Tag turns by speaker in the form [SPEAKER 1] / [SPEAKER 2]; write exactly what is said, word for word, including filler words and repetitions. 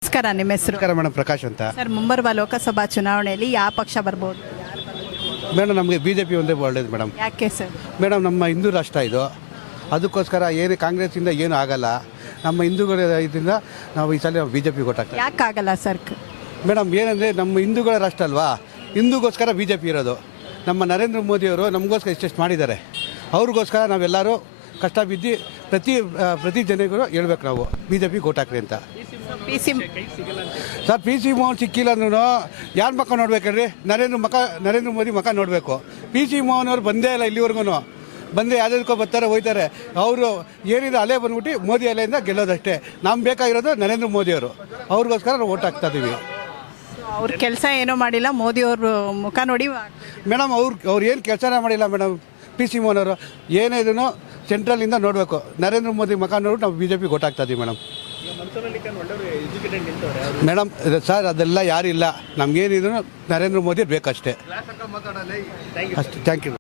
[SPEAKER 1] ನಮಸ್ಕಾರ, ನಿಮ್ಮ ಹೆಸರು?
[SPEAKER 2] ನಮಸ್ಕಾರ ಮೇಡಮ್, ಪ್ರಕಾಶ್ ಅಂತ.
[SPEAKER 1] ಸರ್, ಮುಂಬರುವ ಲೋಕಸಭಾ ಚುನಾವಣೆಯಲ್ಲಿ ಯಾವ ಪಕ್ಷ ಬರ್ಬೋದು?
[SPEAKER 2] ಮೇಡಮ್, ನಮಗೆ ಬಿ ಜೆ ಪಿ ಒಂದೇ ಒಳ್ಳೇದು ಮೇಡಮ್.
[SPEAKER 1] ಯಾಕೆ ಸರ್?
[SPEAKER 2] ಮೇಡಮ್, ನಮ್ಮ ಹಿಂದೂ ರಾಷ್ಟ್ರ ಇದು, ಅದಕ್ಕೋಸ್ಕರ ಏನು ಕಾಂಗ್ರೆಸ್ಸಿಂದ ಏನು ಆಗಲ್ಲ. ನಮ್ಮ ಹಿಂದೂಗಳ ಇದರಿಂದ ನಾವು ಈ ಸಲ ಬಿ ಜೆ ಪಿ ಕೊಟ್ಟಾಗ್ತದೆ.
[SPEAKER 1] ಯಾಕಾಗಲ್ಲ ಸರ್?
[SPEAKER 2] ಮೇಡಮ್, ಏನಂದರೆ ನಮ್ಮ ಹಿಂದೂಗಳ ರಾಷ್ಟ್ರ ಅಲ್ವಾ, ಹಿಂದೂಗೋಸ್ಕರ ಬಿ ಜೆ ಪಿ ಇರೋದು. ನಮ್ಮ ನರೇಂದ್ರ ಮೋದಿಯವರು ನಮಗೋಸ್ಕರ ಇಷ್ಟೆಷ್ಟು ಮಾಡಿದ್ದಾರೆ. ಅವ್ರಿಗೋಸ್ಕರ ನಾವೆಲ್ಲರೂ ಕಷ್ಟ ಬಿದ್ದು ಪ್ರತಿ ಪ್ರತಿ ಜನಗಳು ಹೇಳ್ಬೇಕು ನಾವು ಬಿ ಜೆ ಪಿ ಓಟ್ ಹಾಕ್ರಿ ಅಂತ.
[SPEAKER 1] P C
[SPEAKER 2] sir, P C Mohan ಸಿಕ್ಕಿಲ್ಲ ಅಂದ್ರೂ ಯಾರ ಮಕ್ಕ ನೋಡ್ಬೇಕಲ್ರಿ? ನರೇಂದ್ರ ಮಕ ನರೇಂದ್ರ ಮೋದಿ ಮಕ ನೋಡಬೇಕು. ಪಿ ಸಿ ಮೋಹನ್ ಅವ್ರು ಬಂದೇ ಇಲ್ಲ ಇಲ್ಲಿವರೆಗೂ. ಬಂದರೆ ಯಾವುದಕ್ಕೋ ಬರ್ತಾರೆ, ಹೋಯ್ತಾರೆ. ಅವರು ಏನಿದೆ ಅಲೆ ಬಂದ್ಬಿಟ್ಟು ಮೋದಿ ಅಲೆಯಿಂದ ಗೆಲ್ಲೋದಷ್ಟೇ. ನಮ್ಗೆ ಬೇಕಾಗಿರೋದು ನರೇಂದ್ರ ಮೋದಿಯವರು. ಅವ್ರಿಗೋಸ್ಕರ ನಾವು ಓಟ್ ಹಾಕ್ತಾ ಇದ್ದೀವಿ.
[SPEAKER 1] ಅವ್ರ ಕೆಲಸ ಏನೂ ಮಾಡಿಲ್ಲ, ಮೋದಿ ಅವರು ಮುಖ ನೋಡಿ.
[SPEAKER 2] ಮೇಡಮ್, ಅವ್ರು ಅವ್ರು ಏನು ಕೆಲಸನೇ ಮಾಡಿಲ್ಲ ಮೇಡಮ್. ಪಿ ಸಿ ಮೋಹನ್ ಅವರು ಏನೇ ಇದನ್ನು ಸೆಂಟ್ರಲಿಂದ ನೋಡಬೇಕು. ನರೇಂದ್ರ ಮೋದಿ ಮಕ ನೋಡ್ಬಿಟ್ಟು ನಾವು ಬಿ ಜೆ ಪಿ ಓಟ್ ಹಾಕ್ತಾ ಇದ್ದೀವಿ ಮೇಡಮ್. ಮೇಡಮ್ ಸರ್, ಅದೆಲ್ಲ ಯಾರಿಲ್ಲ. ನಮಗೇನಿದ್ರು ನರೇಂದ್ರ ಮೋದಿ ಬೇಕಷ್ಟೇ ಅಷ್ಟೇ. Thank you.